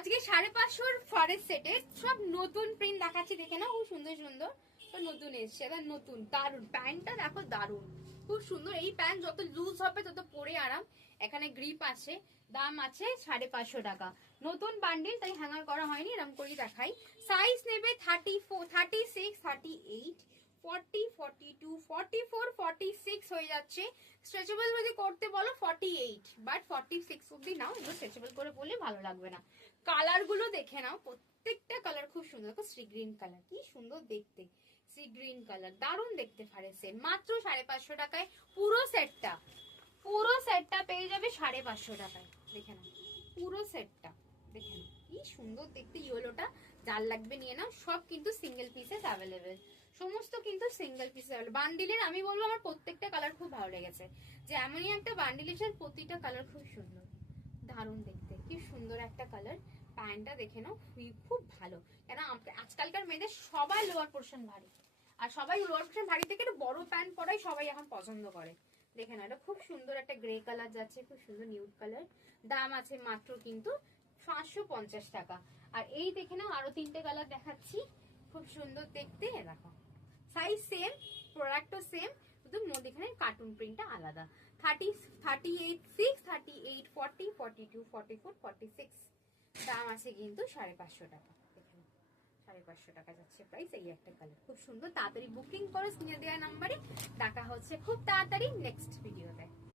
আজকে 550 ফরেস্ট সেটে সব নতুন প্রিন্ট দেখাচ্ছি, দেখে না খুব সুন্দর সুন্দর নতুন এসছে। এবার নতুন দারুন প্যান্টটা দেখো, দারুন খুব সুন্দর। এই প্যান্ট যত লুজ হবে তত পরে আরাম। এখানে গ্রিপ আছে, দাম আছে 550 টাকা। নতুন বান্ডিল, তাই হ্যাঙ্গার করা হয়নি, এরকম করে দেখাই। সাইজ নেবে 34, 36, 38, 40, 42, 44, 46 হয়ে যাচ্ছে। স্ট্রেচেবল যদি করতে বলো 48, বাট 46 অব্দি নাও, এগুলো স্ট্রেচেবল করে বললে ভালো লাগবে না। কালার গুলো দেখে নাও, প্রত্যেকটা কালার খুব সুন্দর। দেখো সি গ্রিন কালার, কি সুন্দর দেখতে, সি গ্রিন কালার দারুণ দেখতে পারেছে। মাত্র 550 টাকায় পুরো সেটটা, পুরো সেটটা পেয়ে যাবে 550 টাকায়। দেখে নাও পুরো সেটটা, দেখে নাও কি সুন্দর দেখতে। ইয়েলোটা যার লাগবে নিয়ে নাও, সব কিন্তু সিঙ্গেল পিসেস অ্যাভেলেবেল, সমস্ত কিন্তু সিঙ্গেল পিসেস অ্যাভেলেবেল। বান্ডিলের আমি বলবো আমার প্রত্যেকটা কালার খুব ভালো লেগেছে, যে এমনই একটা বান্ডিল এসে প্রতিটা কালার খুব সুন্দর, দারুণ দেখতে, কি সুন্দর একটা কালার। প্যান্টটা দেখে নাও, খুব ভালো। কেন আজকালকার মেয়েদের সবাই লোয়ার পোর্শন ভারী, আর সবাই লোয়ার পোর্শন ভারী থেকে একটু বড় প্যান্ট পরাই সবাই এখন পছন্দ করে। দেখে না, এটা খুব সুন্দর একটা গ্রে কালার যাচ্ছে, খুব সুন্দর নিউড কালার। দাম আছে মাত্র কিন্তু 550 টাকা। আর এই দেখে নাও আরো 3টে কালার দেখাচ্ছি, খুব সুন্দর দেখতে। দেখো সাইজ সেম, প্রোডাক্টও সেম, শুধু মধ্যেখানে কার্টুন প্রিন্টটা আলাদা। 30, 38, 6, 38, 40, 42, 44, 46 দাম আছে কিন্তু 550 টাকা। দেখেন 550 টাকা যাচ্ছে প্রাইস। এই একটা কালার খুব সুন্দর, তাড়াতাড়ি বুকিং করো স্ক্রিনে দেওয়া নাম্বারে। দেখা হচ্ছে খুব তাড়াতাড়ি নেক্সট ভিডিওতে।